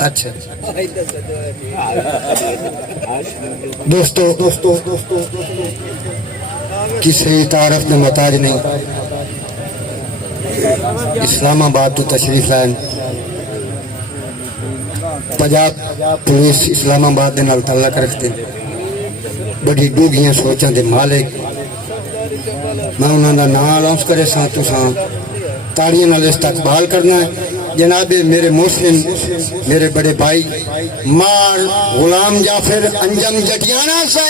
अच्छा दोस्तों किसी तारफ में मोहताज नहीं। इस्लामाबाद तो तशरीफ लाइन पंजाब पुलिस इस्लामाबाद के नाल ताल्लुक रखते बड़ी डूंघियां सोचां दे मालिक। मैं उन्होंने नाम अनाउंस करे सा तुसां ताड़ियों नाल इस्तकबाल करना है। जनाब मेरे मुस्लिम मेरे बड़े भाई मार गुलाम जाफर अंजम जटियाना से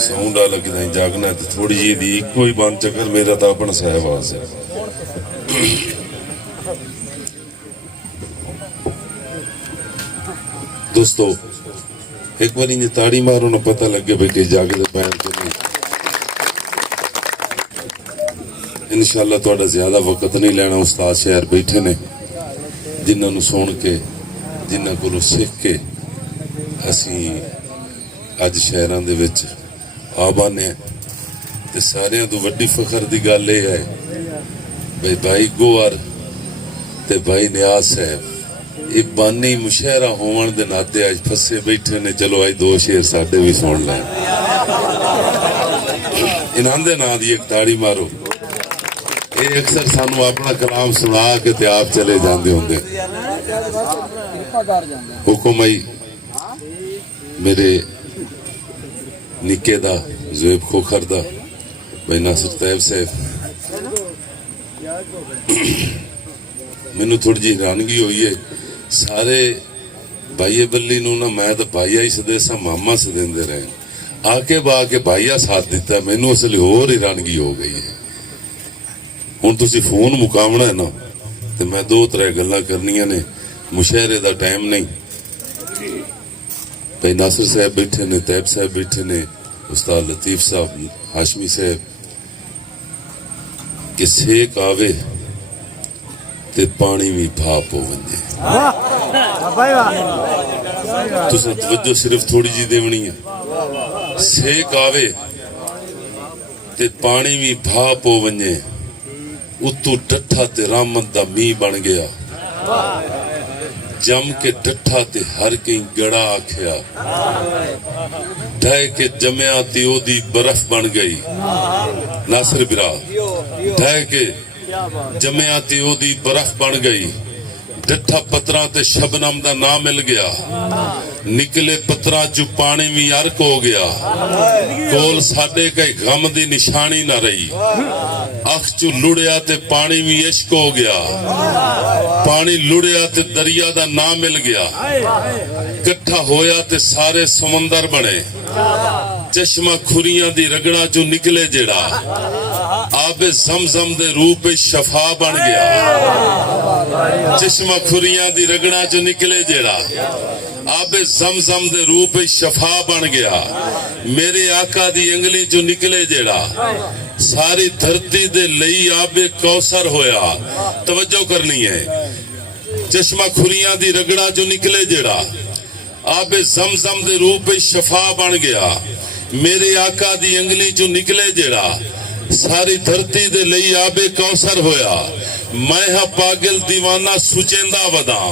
साउंड अलग नहीं जागना है तो थोड़ी जी दी कोई बंद चक्कर मेरा तो अपना साहब आवाज है। दोस्तों एक बार इन्हें ताड़ी मारो ना पता लगे भाई कि जागते पैर के नहीं। इंशाल्लाह थोड़ा ज्यादा वक्त नहीं लेना। उस्ताद शहर बैठे ने जिन्होंने सुन के जिन्हों को सीख के असी अज शहरों दे विच आ बाने ते सारियां तो वड्डी फखर दी गल यह है भाई भाई गोवर ते भाई नियाज साहब ये बानी मुशायरा होवन दे नाते अज फसे बैठे ने। चलो अज दो शेर साडे भी सुन लें। इन्हां दे नां दी एक ताड़ी मारो। ये अक्सर सानू अपना कलाम सुना के ते आप चले जाते होंगे। हुक्म आई मेरे निके दा ज़ुएब खोखर दा भाई नासिर तैयब साहब मैनू थोड़ी जी हैरानगी हुई है। सारे भाईए बल्ली नू ना मैं तो भाईया ही सदे सा मामा सदेंदे रहे आके बा के भाईया साथ दिता। मैनू असली होर हैरानगी हो गई है। हुण तुसी फोन मुकावना है ना तो मैं दो त्रै गल्लां करनियां ने। मुशायरे दा टाइम नहीं। भाई नासिर साहब बैठे ने तैयब साहब बैठे ने उस्ताद लतीफ साहब हाशमी साहब कि सेक आवे ते पानी भी भाप हो वंजे। तुसां तवज्जो सिर्फ थोड़ी जी देवनी है। सेक आवे ते पानी भी भाप हो वंजे उतू डठा ते रामत दा मींह बन गया। जम के डठा ते हर कहीं गड़ा आख्या ढह के जमया ते ओदी बर्फ बन गई। नासिर बिरा ढह के जमया ते ओदी बर्फ बन गई। डठा पत्रा ते शबनम दा ना मिल गया। निकले पत्रा चू पानी भी अर्क हो गया। कोल साडे कई गम दी निशानी ना रही। अख चू लुड़िया ते पानी भी इश्क हो गया। पानी लुड़िया ते दरिया दा ना मिल गया। कट्ठा होया ते सारे समंदर बने। चश्मा खुरियां दी रगड़ा चू निकले जेड़ा आबे जमजम दे रूप शफा बन गया। चश्मा खुरियां दी रगड़ा चू निकले जेड़ा आबे जमजम दे रूप शफा बन गया। मेरे आका दी अंगली चू निकले जेड़ा सारी धरती दे लई आबे कौसर होया। तवज्जो करनी है। चश्मा खुरियां दी रगड़ा चू निकले जेड़ा आबे जमजम दे रूप शफा बन गया। मेरे आका दी अंगली चू निकले जेड़ा सारी धरती दे लई आबे कौसर होया। मैं हा पागल दीवाना सुचेंदा वदा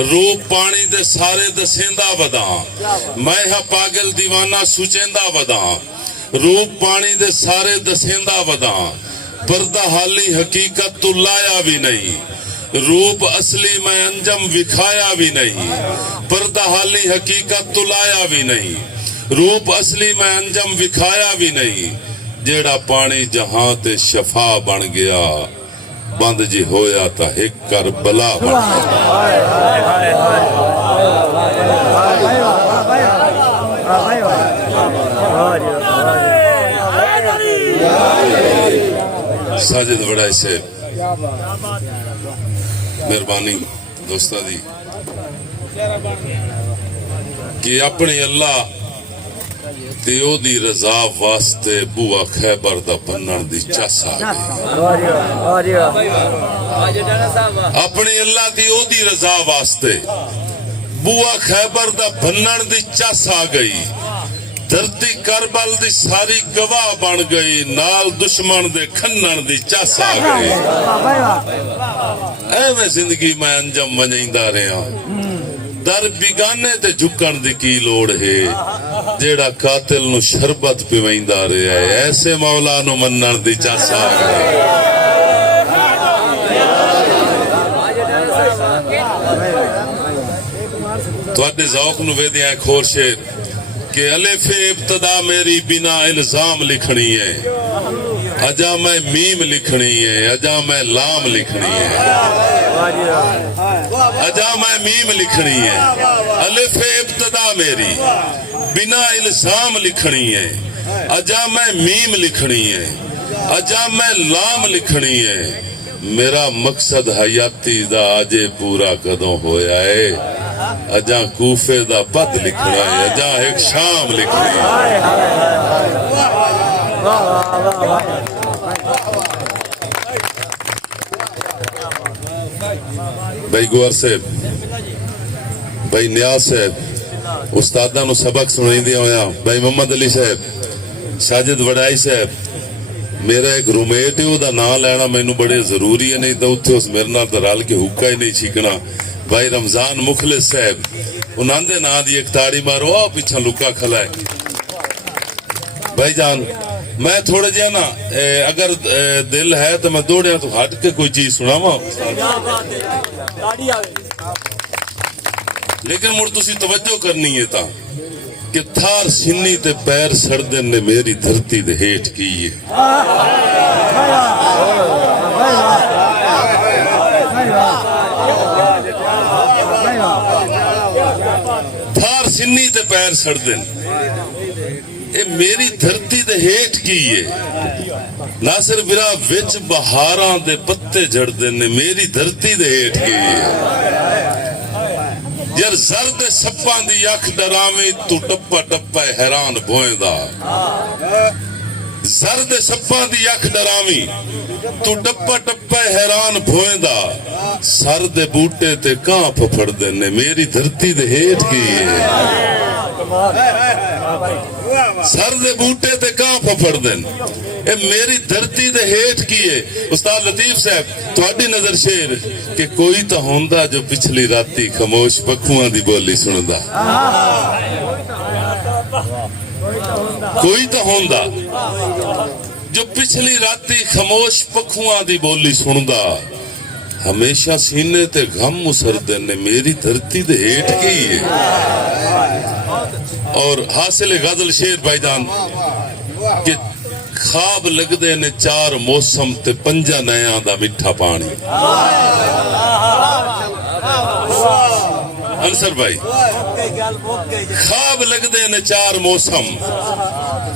रूप पानी दे सारे दसेंदा वदा। मैं हा पागल दीवाना सुचेंदा वदा रूप पानी दे सारे दसेंदा वदा। पर्दा हाली हकीकत तू लाया भी नहीं। रूप असली मैं अंजम विखाया भी नहीं। पर्दा हाली हकीकत तू लाया भी नहीं। रूप असली मैं अंजम विखाया भी नहीं। जेड़ा पानी जहां ते शफा बन गया बंद जी होया ता एक कर बला बन साजिद बड़ा से मेहरबानी दोस्तों दी कि अपने अल्लाह تے او دی رضا واسطے بوا خیبر دا بنن دی چس آ گئی اپنی اللہ دی او دی رضا واسطے بوا خیبر دا بنن دی چس آ گئی دھرتی کربل دی ساری گواہ بن گئی نال دشمن دے کھنن دی چس آ گئی ایویں زندگی میں انجم ونجیندا رہیا در بیگانے تے جھکن دی کی لوڑ ہے جیڑا قاتل نو شربت پیویندا رہیا ہے ایسے مولا نو منن دی چس آ گئی تواڈے ذوق نو ویدیاں ایک اور شعر کہ الف ابتدا میری بنا الزام لکھنی ہے اجا میں میم لکھنی ہے اجا میں لام لکھنی ہے اجا میں میم لکھنی ہے الف ابتدا میری بنا الزام لکھنی ہے اجا میں میم لکھنی ہے اجا میں لام لکھنی ہے میرا مقصد حیاتی دا آجے پورا کدوں ہویا ہے اجا کوفے دا بد لکھنا ہے اجا ایک شام لکھنی ہے بھائی گوھر صاحب بھائی نیاز صاحب استادہ نو سبق سنائی دیا ہویا بھائی محمد علی صاحب ساجد وڈائی صاحب میرا ایک رومیٹ ہے وہ دا نام لینا مینو بڑے ضروری ہے نہیں تو اتھے اس میرے نال تے رل کے حکا ہی نہیں چھکنا بھائی رمضان مخلص صاحب انہاں دے نام دی ایک تاڑی مارو آؤ پیچھا لکا کھلا ہے بھائی جان میں تھوڑے جہاں نا اگر دل ہے تو میں دوڑیا تو ہٹ کے کوئی چیز سناواں لیکن مڑ تسی توجہ کرنی ہے تا کہ تھار سنی تے پیر سردن نے میری دھرتی دے ہیٹ کی ہے تھار سنی تے پیر سردن اے میری دھرتی دے ہیٹ کی ہے ناصر برا وچ بہاراں دے پتے جھڑدن نے میری دھرتی دے ہیٹ کی ہے یار زرد سپاں دی اکھ ڈراویں تو ٹپا ٹپا حیران بوئیں دا زرد سپاں دی اکھ ڈراویں تو ٹپا ٹپا حیران بوئیں دا سر دے بوٹے تے کاں پھپڑ دے نے میری دھرتی دے ہیٹ کی ہے سر دے بوٹے تے کاں پھپڑ دن اے میری دھرتی دے ہیٹ کیے استاد لطیف صاحب تہاڈی نظر شیر کہ کوئی تو ہوندا جو پچھلی راتی خاموش پکھواں دی بولی سندا کوئی تو ہوندا جو پچھلی راتی خاموش پکھواں دی بولی سندا ہمیشہ سینے تے غم مسردن نے میری دھرتی دے ہیٹ کی ہے اور حاصل غزل شیر بھائی جان کہ خواب لگ دے نے چار موسم تے پنجا نیاں دا مٹھا پانی انصر بھائی خواب لگ دے نے چار موسم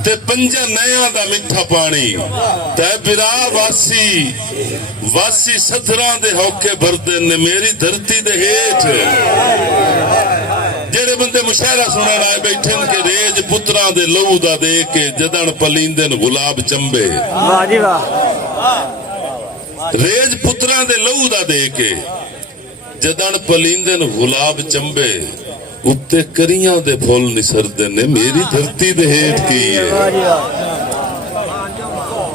تے پنجا نیاں دا مٹھا پانی تے برا واسی ستھراں دے ہوکے بھردے نے میری دھرتی دے ہیٹ جڑے بندے مشاعرہ سنن آئے بیٹھن کے ریج پتراں دے لہو دا دے کے جدن پلیندن گلاب چمبے ریج پتراں دے لہو دا دے کے جدن پلیندن گلاب چمبے اتے کریاں دے پھول نسردے نے میری دھرتی دے ہیٹ کی ہے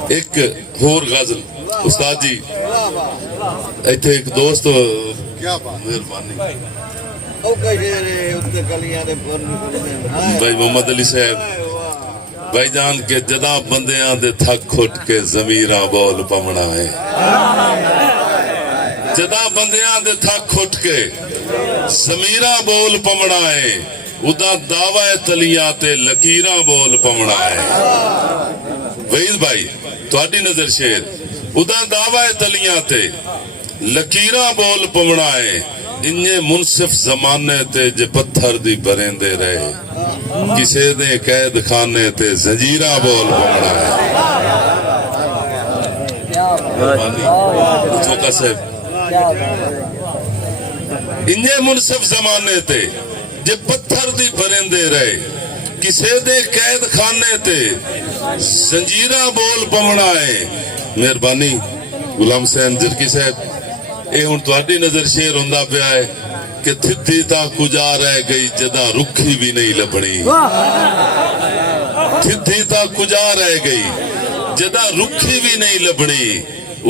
ایک ہور غزل استاد جی ایتھے ایک دوست مہربانی بھائی محمد علی صاحب بھائی جان کے جدا بندیاں دے تھک کھٹ کے ضمیراں بول پمنا ہے جدا بندیاں دے تھک کھٹ کے ضمیراں بول پمنا ہے ادا دعوی تلیاں تے لکیراں بول پمنا ہے وحید بھائی تہاڈی نظر شیر ادا دعوی تلیاں تے لکیراں بول پمنا ہے انجے منصف زمانے تے جے پتھر دی بریندے رہے کسے دے قید خانے تے زنجیراں بول پمنا ہے چھوکا صاحب انجے منصف زمانے تے جے پتھر دی بریندے رہے किसे दे कैद खाने ते जंजीरा बोल पवना है। मेहरबानी गुलाम हुसैन जरकी साहब ये हुण तुहाडी नजर शेर हुंदा पिया है कि थिथी तां कुजा रह गई जदा रुखी भी नहीं लभणी। थिथी तां कुजा रह गई जदा रुखी भी नहीं लभणी।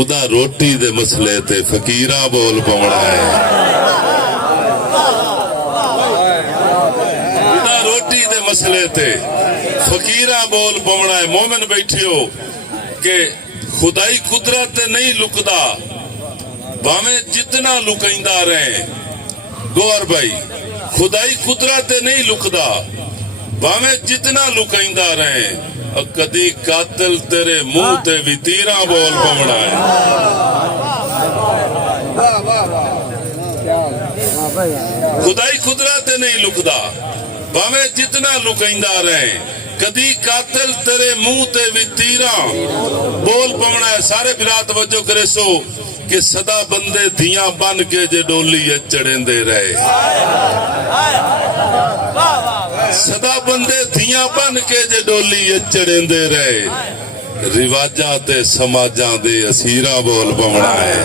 उदा रोटी दे मसले ते फकीरा बोल पवना है। उदा रोटी दे मसले ते फकीरा बोल पवना है। मोमिन बैठियो के खुदाई कुदरत नहीं लुकदा भावें जितना लुकैंदा रहे। गौर भाई खुदाई कुदरत नहीं लुकदा भावें जितना लुकैंदा रहे। कदी कातिल तेरे मुंह ते भी तीरा बोल पवना है। खुदाई कुदरत नहीं लुकदा भावें जितना लुकैंदा रहे। कदी कातिल तेरे मुंह ते भी तीरा बोल पवना है। सारे बिरात वजो करे सो कि सदा बंदे धियां बन के जे डोली चढ़ेंदे रहे। सदा बंदे धियां बन के जे डोली चढ़ेंदे रहे। रिवाजा ते समाजा दे असीरा बोल पवना है।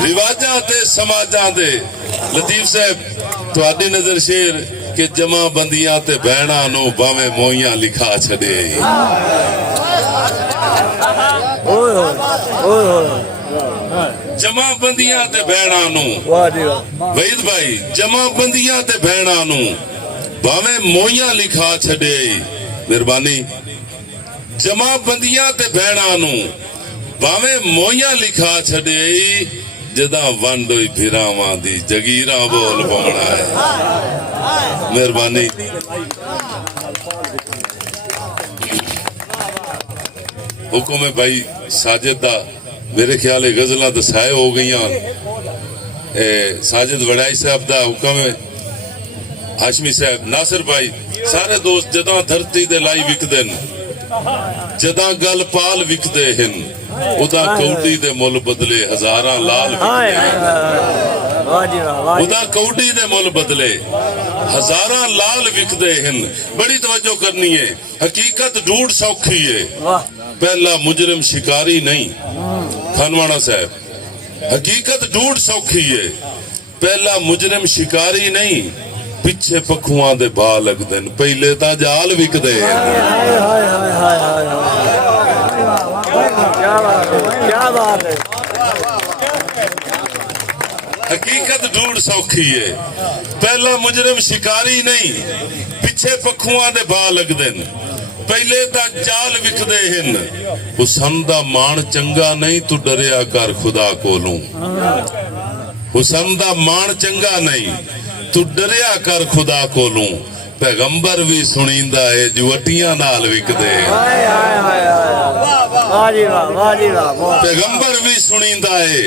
रिवाजा ते समाजा दे लतीफ साहब तुहाडी नजर शेर कि जमा बंदियां ते बहना नो भावें मोइयां लिखा छड़े। जमा बंदियां ते बहना नु वहीद भाई जमा बंदियां ते बहना नु भावें मोइयां लिखा छड़े। मेहरबानी जमा बंदियां ते बहना नु भावें मोइयां लिखा छड़े। जदा वंड होई फिरावां दी जगीरा बोल पवना है। मेहरबानी हुक्म है भाई साजिद दा मेरे ख्याल है गजलां दसाए हो गई। साजिद वड़ाई साहब दा हुक्म है। हाशमी साहब नासिर भाई सारे दोस्त जदा धरती दे लाई विकदे जदा गल पाल विकदे हिन उदा कौडी दे मुल बदले हजारां लाल उदा कौडी दे मुल बदले हजारां लाल विकदे हिन। बड़ी तवज्जो करनी है। हकीकत ढूंढ सौखी है पहला मुजरिम शिकारी नहीं। खानवाना साहब हकीकत ढूंढ सौखी है पहला मुजरिम शिकारी नहीं। पिछे पखुआं दे भा लगदे पहले तां जाल विकदे। हकीकत ढूंढ सौखी है पहला मुजरिम शिकारी नहीं। पिछे पखुआं दे भा लगदे पहले तां जाल विकदे हिन। हुसन दा मान चंगा नहीं तू डरिया कर खुदा कोलों। हुसन दा मान चंगा नहीं तू डरिया कर खुदा कोलों। पैगंबर भी सुनींदा है जुवटियां नाल विकदे। पैगंबर भी सुनींदा है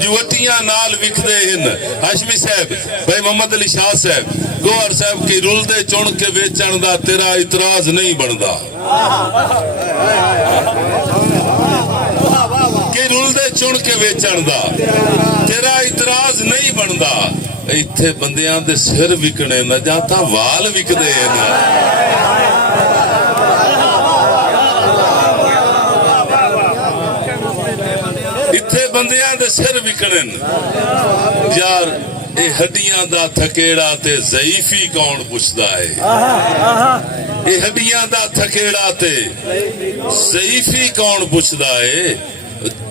जुवटियां नाल विकदे हिन। हाशमी साहब भाई मोहम्मद अली शाह साहब गौहर साहब की रुलदे चुन के वेचण दा तेरा इतराज नहीं बनदा। कि रुलदे चुन के वेचण दा तेरा इतराज नहीं बनदा। इत्थे बंदियां दे सिर विकने न जां तां वाल विकदे न। इत्थे बंदियां दे सिर विकने यार। ये हड्डियां दा थकेड़ा ते ज़ईफी कौन पुछदा है। ये हड्डियां दा थकेड़ा ते ज़ईफी कौन पुछदा है।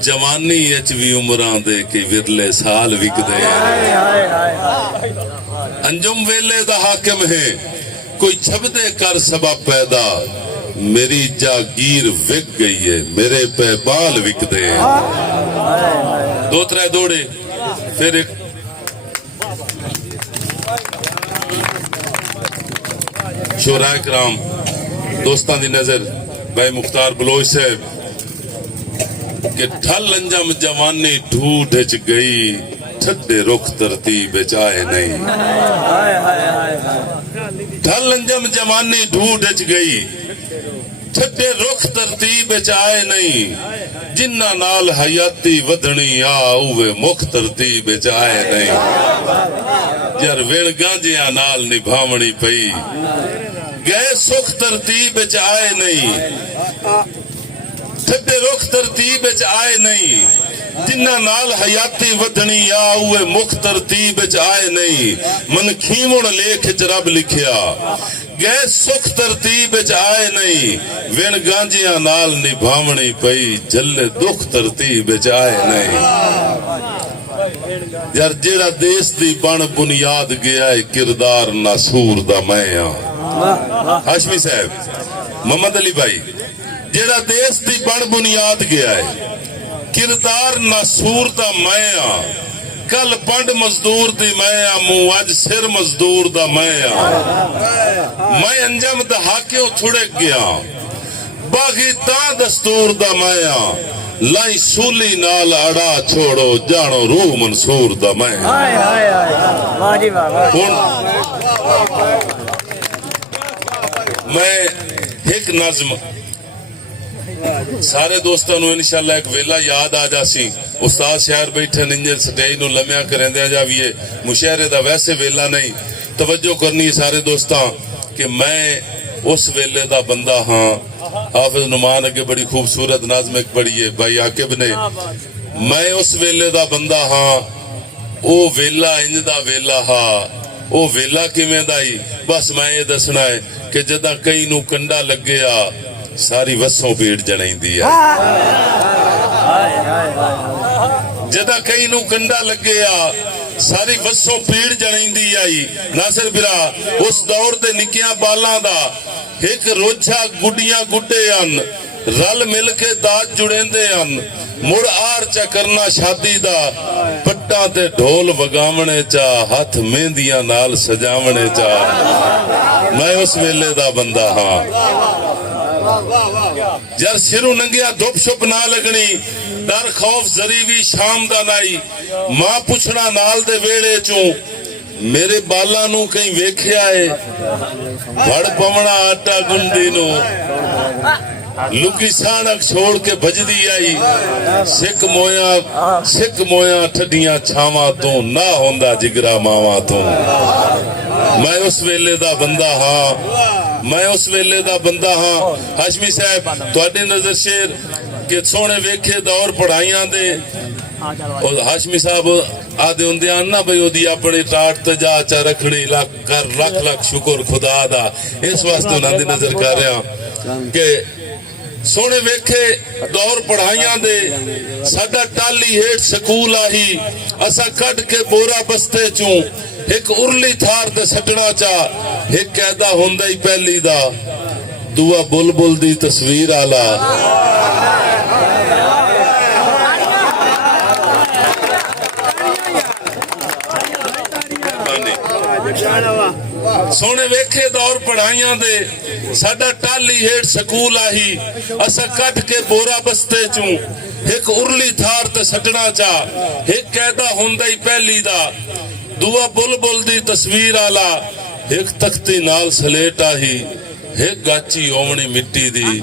जवानी अच भी उमरां दे कि विरले साल विकदे। अंजुम वेले दा हाकिम है कोई छबदे कर सबब पैदा। मेरी जागीर विक गई है मेरे पे बाल विकदे। दो त्रै दौड़े फिर एक शोराए कराम दोस्तां दी नजर भाई मुख्तार बलोच साहब कि ठल अंजम जवानी ढूंढ च गई ठड्डे रुख तरतीब आए नहीं। ठल अंजम जवानी ढूंढ च गई ठड्डे रुख तरतीब आए नहीं। जिन्ना नाल हयाती वधनी आ उवे मुख तरतीब आए नहीं। यार वेण गांजिया नाल निभावनी पई गए सुख तरतीब च आए नहीं ठड्डे रुख तरतीब च आए नहीं जिन्ना नाल हयाती वधनी आ उए मुख तरतीब च आए नहीं मन खीवण लेख च रब लिखिया गए सुख तरतीब च आए नहीं वेण गांजिया नाल निभावनी पई जल्ले दुख तरतीब च आए नहीं यार जेड़ा देश दी बण बुनियाद गया है किरदार नासूर दा मैं हां हाशमी साहब मोहम्मद अली भाई जेड़ा देश दी बण बुनियाद गया है किरदार नासूर दा मैं हां कल पंड मजदूर दी मैं आ मुंह अज सिर मजदूर दा मैं आ मैं अंजम दहाकियों थुड़क गया बागी ता दस्तूर दा मैं आ लाई सूली नाल अड़ा छोड़ो जानो रूह मंसूर दा मैं मैं एक नज़म सारे दोस्तों नु इंशाअल्लाह एक वेला याद आ जासी उस्ताद शायर बैठे निंजे स्टेज नु लम्या करेंदे जाविए मुशायरे दा वैसे वेला नहीं तवज्जो करनी सारे दोस्तां कि मैं उस वेले दा बंदा हां हाफिज नुमान अगे बड़ी खूबसूरत नाज़म एक पढ़ी है भाई आकिब ने मैं उस वेले दा बंदा हां ओ वेला इंज दा वेला हा ओ वेला किवें दा ही बस मैं ये दसना है कि जदा कई नू कंडा लग्गिया सारी वसों पीड़ जणाईंदी है जदा कई नू कंडा लग्गिया सारी वसों पीड़ जणाईंदी आई नासिर बिरा उस दौर दे निकियां बालां दा एक रोजा गुडियां गुड्डे अन रल मिल के दाज जुड़ेंदे अन मुड़ आर चा करना शादी दा पट्टा ते ढोल वगावणे चा हाथ मेहंदियां नाल सजावणे चा मैं उस वेले दा बंदा हां यार सिरू नंगिया धुप शुप ना लगनी डर खौफ जरीवी शाम दा नाई मां पुछना नाल दे वेड़े चूं मेरे बाला नू कहीं वेख्या है वड़ पवना आटा गुंडी नू लुकी साणक छोड़ के भजदी आई सिख मोया ठडियां छावां तो ना होंदा जिगरा मावा तो मैं उस वेले दा बंदा हां मैं उस वेले दा बंदा हां हाशमी साहब तुहाडे नजर शेर के सोने वेखे दौर पढ़ाइयां दे और हाशमी साहब आदे होंदे ना भाई ओदी अपने टाट ते जा चा रखड़ी लख लख शुक्र खुदा दा इस वास्ते उन्हां दी नजर कर रहा कि सोने वेखे दौर पढ़ाइयां दे साडा टाली हेठ स्कूल आही असा कट के बोरा बस्ते चूं एक उरली थार ते सटना चा एक कैदा हुंदा ही पहली दा दुआ बुलबुल दी तस्वीर आला सोने वेखे दौर पढ़ाइयां दे साडा टाली हेठ स्कूल आही असा कट के बोरा बस्ते चूं एक उरली थार ते सटना चा एक कैदा हुंदा ही पहली दा दुआ बुलबुल दी तस्वीर आला एक तख्ती नाल सलेट आही एक गाची ओवनी मिट्टी दी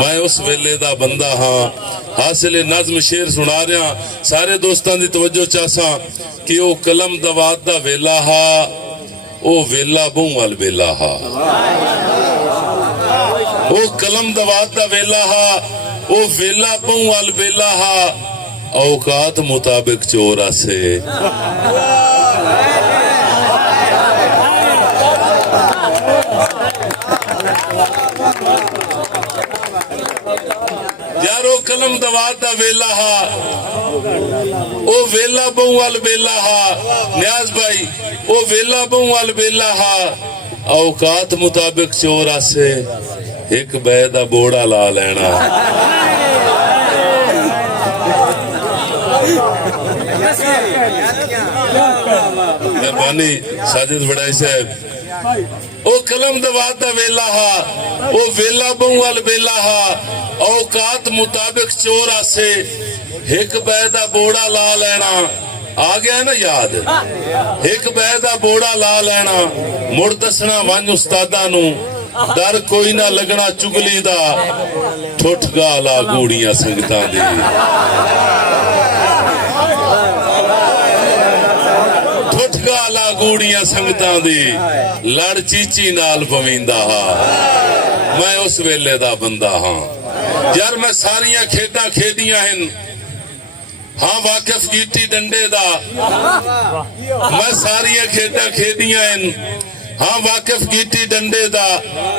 मैं उस वेले दा बंदा हां हासिल नज़म शेर सुना रहा सारे दोस्तां दी तवज्जो चाहसा कि ओ कलम दवात दा वेला हा ओ वेला बहू वाल वेला हा ओ कलम दवात दा वेला हा ओ वेला बहू वाल वेला हा औकात मुताबिक चोरा से यारो कलम दवात दा वेला हा ओ वेला बहु वाल वेला हा न्याज भाई ओ वेला बहु वाल वेला हा औकात मुताबिक चोरा से एक बैदा बोड़ा ला लेना मेहरबानी साजिद बड़ाई साहब ओ कलम दवात दा वेला हा ओ वेला बहु वाल वेला हा औकात मुताबिक चोरा से एक बैदा बोड़ा ला लेना आ गया ना याद एक बैदा बोड़ा ला लेना मुड़ दसना वन उस्तादा नू डर कोई ना लगना चुगली दा ठुठ गाला गूड़ियां संगतां दी ठुठ गाला कूड़ियां संगतां दी लड़ चीची नाल पवींदा हा मैं उस वेले दा बंदा हाँ यार मैं सारियां खेडां खेदियां हैं हाँ वाकिफ कीती डंडे दा मैं सारियां खेडां खेदियां हैं हाँ वाकिफ कीती डंडे दा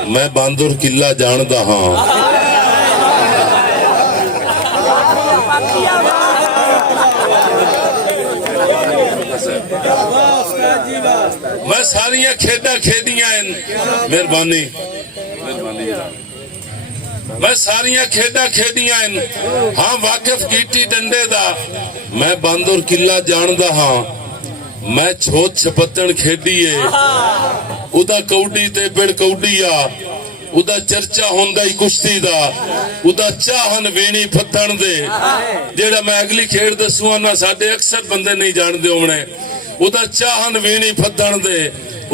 मैं बांदुर किला जानदा हाँ मैं सारियां खेडां खेदियां हैं मेहरबानी मैं सारियां खेडां खेदियां हैं हाँ वाकिफ कीती डंडे दा मैं बांदुर किला जानदा हाँ मैं छोट छपत्तन खेडीए उदा कौडी ते बिड़ कौडी आ उदा चर्चा होंदा ही कुश्ती दा उदा चाहन वेणी फत्तन दे जेड़ा मैं अगली खेड दसूआ ना साडे अक्सर बंदे नहीं जानदे होने उदा चाहन वेणी फत्तन दे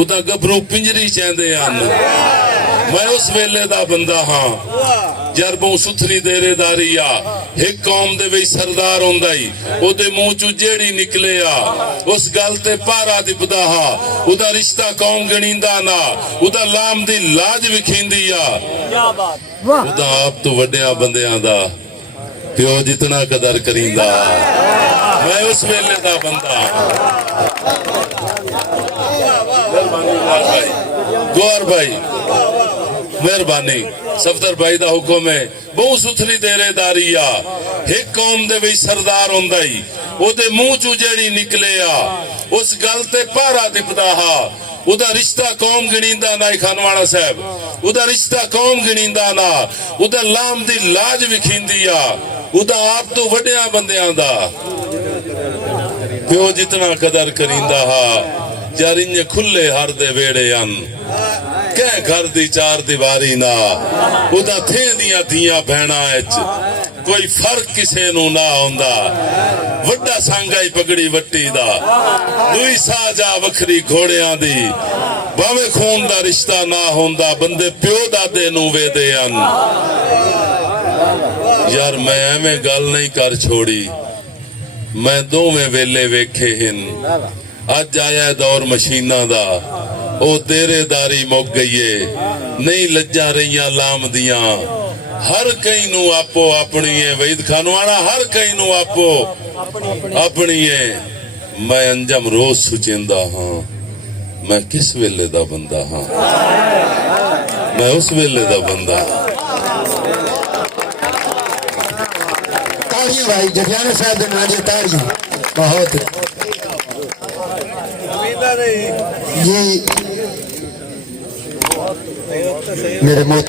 उदा गबरू पिंजरी चेंदे हन मैं उस वेले दा बंदा हाँ यार बहु सुथरी देरेदारी आ एक कौम दे विच सरदार होंदा ही ओदे मुंह चों जेड़ी निकले आ उस गल ते पारा दिपदा हा उदा रिश्ता कौम गणींदा ना उदा लाम दी लाज विखींदी आ उदा आप तो वड्डियां बंदियां दा प्यो जितना कदर करींदा मैं उस वेले दा बंदा गौर भाई मेहरबानी सफदर भाई दा हुक्म है बहुत सुथरी देरेदारी आ एक कौम दे विच सरदार होंदा ही ओदे मुंह चों जेड़ी निकले आ उस गल ते पारा दिपदा हा उदा रिश्ता कौम गिणींदा ना खानवाड़ा साहब उदा रिश्ता कौम गिणींदा ना उदा लाम दी लाज विखींदी आ उदा आप तो वड्डियां बंदियां दा प्यो जितना कदर करींदा हा यार इन्ने खुले हर दे वेड़े अन कै घर दी चार दीवारी ना उदा थे दियां धियां भैणा कोई फर्क किसे नू ना होंदा वड्डा सांगाई पगड़ी वट्टी दा दुई साजा वखरी घोड़ियां दी भावे खून दा रिश्ता ना होंदा बंदे प्यो दादे नू वेदे अन यार मैं एवें गल नहीं कर छोड़ी मैं दोवें वेले वेखे हिन अज आया दौर मशीना दा ओ देरेदारी मुक गई है नहीं लज्जा रही लाम दिया हर कई नू आपो अपनी है वहीद खानवाड़ा हर कई नू आपो अपनी है मैं अंजम रोज सुचेंदा हाँ मैं किस वेले दा बंदा हाँ मैं उस वेले दा बंदा ताड़ियां भाई जटियाना साहब दे नाम दी ताड़ियां बहुत ये मेरे मौत